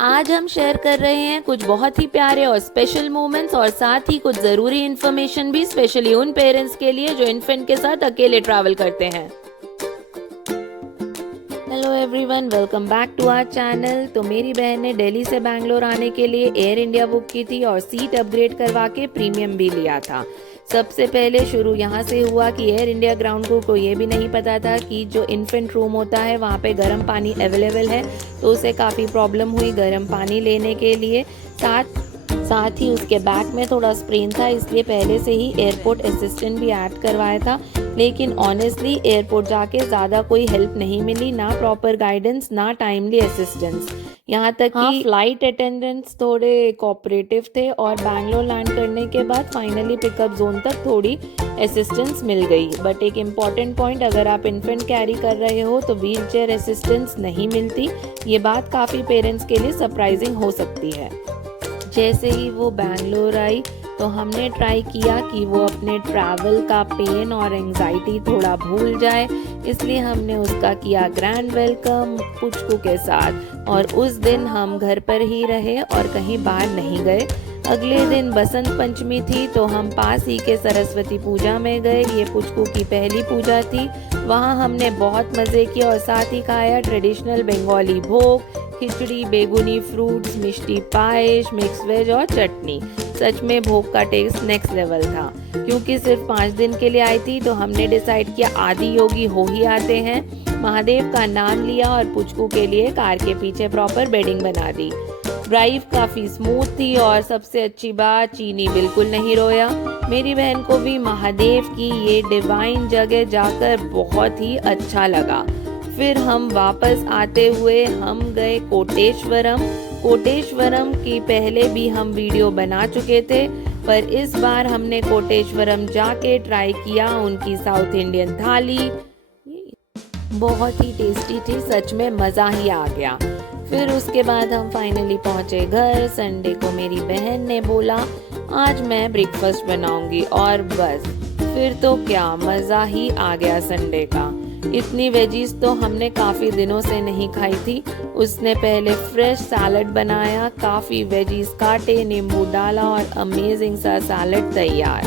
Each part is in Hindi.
आज हम शेयर कर रहे हैं कुछ बहुत ही प्यारे और स्पेशल मोमेंट्स और साथ ही कुछ ज़रूरी इन्फॉर्मेशन भी स्पेशली उन पेरेंट्स के लिए जो इन्फेंट के साथ अकेले ट्रैवल करते हैं। Hello everyone, welcome back to our channel. तो मेरी बहन ने दिल्ली से बैंगलोर आने के लिए एयर इंडिया बुक की थी और सीट अपग्रेड करवा के प्रीमियम भी लिया था। सबसे पहले शुरू यहाँ से हुआ कि एयर इंडिया ग्राउंड क्रू को ये भी नहीं पता था कि जो इन्फेंट रूम होता है वहाँ पे गर्म पानी अवेलेबल है, तो उसे काफ़ी प्रॉब्लम हुई गर्म पानी लेने के लिए। साथ ही उसके बैक में थोड़ा स्प्रेन था, इसलिए पहले से ही एयरपोर्ट असिस्टेंट भी ऐड करवाया था। लेकिन ऑनेस्टली एयरपोर्ट जाके ज़्यादा कोई हेल्प नहीं मिली, ना प्रॉपर गाइडेंस ना टाइमली असिस्टेंस। यहाँ तक कि फ्लाइट अटेंडेंट्स थोड़े कोऑपरेटिव थे और बैंगलोर लैंड करने के बाद फाइनली पिकअप जोन तक थोड़ी असिस्टेंस मिल गई। बट एक इम्पॉर्टेंट पॉइंट, अगर आप इन्फेंट कैरी कर रहे हो तो व्हील चेयर असिस्टेंस नहीं मिलती। ये बात काफ़ी पेरेंट्स के लिए सरप्राइजिंग हो सकती है। जैसे ही वो बैंगलोर आई तो हमने ट्राई किया कि वो अपने ट्रैवल का पेन और एंजाइटी थोड़ा भूल जाए, इसलिए हमने उसका किया ग्रैंड वेलकम पुचकू के साथ। और उस दिन हम घर पर ही रहे और कहीं बाहर नहीं गए। अगले दिन बसंत पंचमी थी तो हम पास ही के सरस्वती पूजा में गए। ये पुचकू की पहली पूजा थी। वहाँ हमने बहुत मज़े किए और साथ ही खाया ट्रेडिशनल बंगाली भोग, खिचड़ी, बेगुनी फ्रूट्स, मिष्टी पायस, मिक्स वेज और चटनी। सच में भोग का टेस्ट नेक्स्ट लेवल था। क्योंकि सिर्फ 5 दिन के लिए आई थी तो हमने डिसाइड किया आदि योगी हो ही आते हैं। महादेव का नाम लिया और पुचकू के लिए कार के पीछे प्रॉपर बेडिंग बना दी। ड्राइव काफ़ी स्मूथ थी और सबसे अच्छी बात, चीनी बिल्कुल नहीं रोया। मेरी बहन को भी महादेव की ये डिवाइन जगह जाकर बहुत ही अच्छा लगा। फिर हम वापस आते हुए हम गए कोटेश्वरम की पहले भी हम वीडियो बना चुके थे, पर इस बार हमने कोटेश्वरम जाके ट्राई किया उनकी साउथ इंडियन थाली। बहुत ही टेस्टी थी, सच में मज़ा ही आ गया। फिर उसके बाद हम फाइनली पहुंचे घर। संडे को मेरी बहन ने बोला आज मैं ब्रेकफास्ट बनाऊंगी और बस फिर तो क्या मज़ा ही आ गया संडे का। इतनी वेजीज तो हमने काफ़ी दिनों से नहीं खाई थी। उसने पहले फ्रेश सैलड बनाया, काफ़ी वेजीज काटे, नींबू डाला और अमेजिंग सा सैलड तैयार।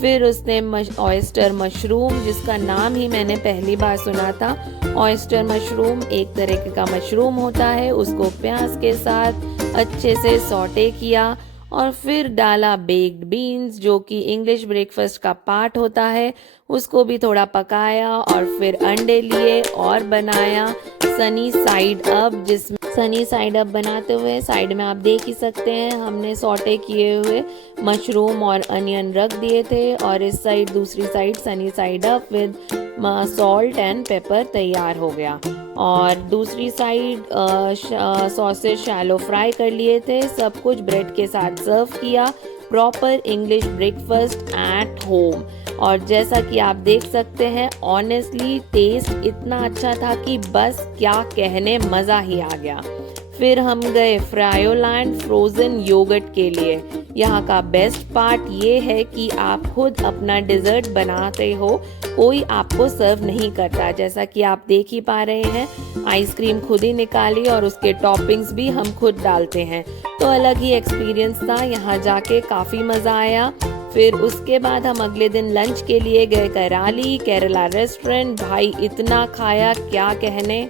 फिर उसने ऑयस्टर मशरूम, जिसका नाम ही मैंने पहली बार सुना था। ऑयस्टर मशरूम एक तरह का मशरूम होता है, उसको प्याज के साथ अच्छे से सौटे किया और फिर डाला बेक्ड बीन्स, जो कि इंग्लिश ब्रेकफास्ट का पार्ट होता है, उसको भी थोड़ा पकाया और फिर अंडे लिए और बनाया सनी साइड अप। जिसमें सनी साइड अप बनाते हुए साइड में आप देख ही सकते हैं हमने सॉटे किए हुए मशरूम और अनियन रख दिए थे और इस साइड दूसरी side sunny side up with salt and paper तैयार हो गया। और दूसरी साइड सॉसेज शैलो फ्राई कर लिए थे। सब कुछ ब्रेड के साथ सर्व किया, proper English breakfast at home. और जैसा कि आप देख सकते हैं ऑनेस्टली टेस्ट इतना अच्छा था कि बस क्या कहने, मज़ा ही आ गया। फिर हम गए फ्रायोलैंड फ्रोज़न योगर्ट के लिए। यहाँ का बेस्ट पार्ट ये है कि आप खुद अपना डिज़र्ट बनाते हो, कोई आपको सर्व नहीं करता। जैसा कि आप देख ही पा रहे हैं आइसक्रीम खुद ही निकाली और उसके टॉपिंग्स भी हम खुद डालते हैं। तो अलग ही एक्सपीरियंस था, यहाँ जाके काफ़ी मज़ा आया। फिर उसके बाद हम अगले दिन लंच के लिए गए कराली केरला रेस्टोरेंट। भाई इतना खाया क्या कहने।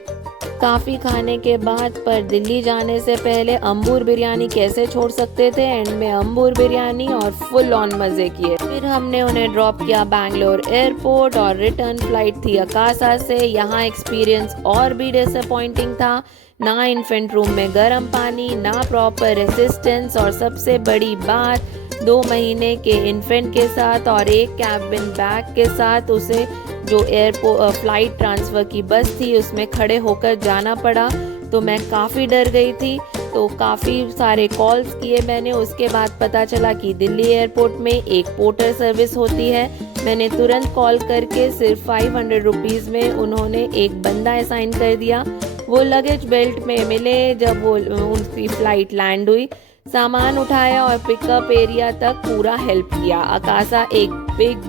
काफ़ी खाने के बाद पर दिल्ली जाने से पहले अंबूर बिरयानी कैसे छोड़ सकते थे। एंड में अंबूर बिरयानी और फुल ऑन मज़े किए। फिर हमने उन्हें ड्रॉप किया बैंगलोर एयरपोर्ट और रिटर्न फ्लाइट थी अकासा से। यहाँ एक्सपीरियंस और भी डिसअपॉइंटिंग था, ना इन्फेंट रूम में गर्म पानी, ना प्रॉपर असिस्टेंस और सबसे बड़ी बात 2 महीने के इन्फेंट के साथ और एक कैबिन बैग के साथ उसे जो एयरपोर्ट फ्लाइट ट्रांसफ़र की बस थी उसमें खड़े होकर जाना पड़ा। तो मैं काफ़ी डर गई थी, तो काफ़ी सारे कॉल्स किए मैंने। उसके बाद पता चला कि दिल्ली एयरपोर्ट में एक पोर्टर सर्विस होती है। मैंने तुरंत कॉल करके सिर्फ 500 रुपीज़ में उन्होंने एक बंदा असाइन कर दिया। वो लगेज बेल्ट में मिले जब वो उनकी फ़्लाइट लैंड हुई, सामान उठाया और पिकअप एरिया तक पूरा हेल्प किया। अकासा एक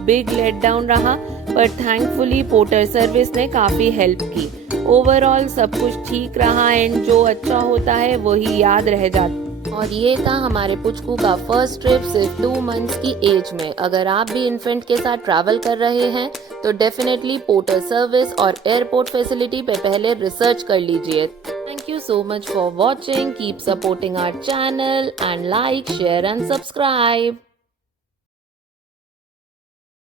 बिग लेट डाउन रहा, पर थैंकफुली पोर्टर सर्विस ने काफ़ी हेल्प की। ओवरऑल सब कुछ ठीक रहा एंड जो अच्छा होता है वही याद रह जाता। और ये था हमारे पुचकू का फर्स्ट ट्रिप सिर्फ 2 मंथ्स की एज में। अगर आप भी इन्फेंट के साथ ट्रैवल कर रहे हैं तो डेफिनेटली पोर्टर सर्विस और एयरपोर्ट फैसिलिटी पे पहले रिसर्च कर लीजिए। Thank you so much for watching. Keep supporting our channel and like, share and subscribe.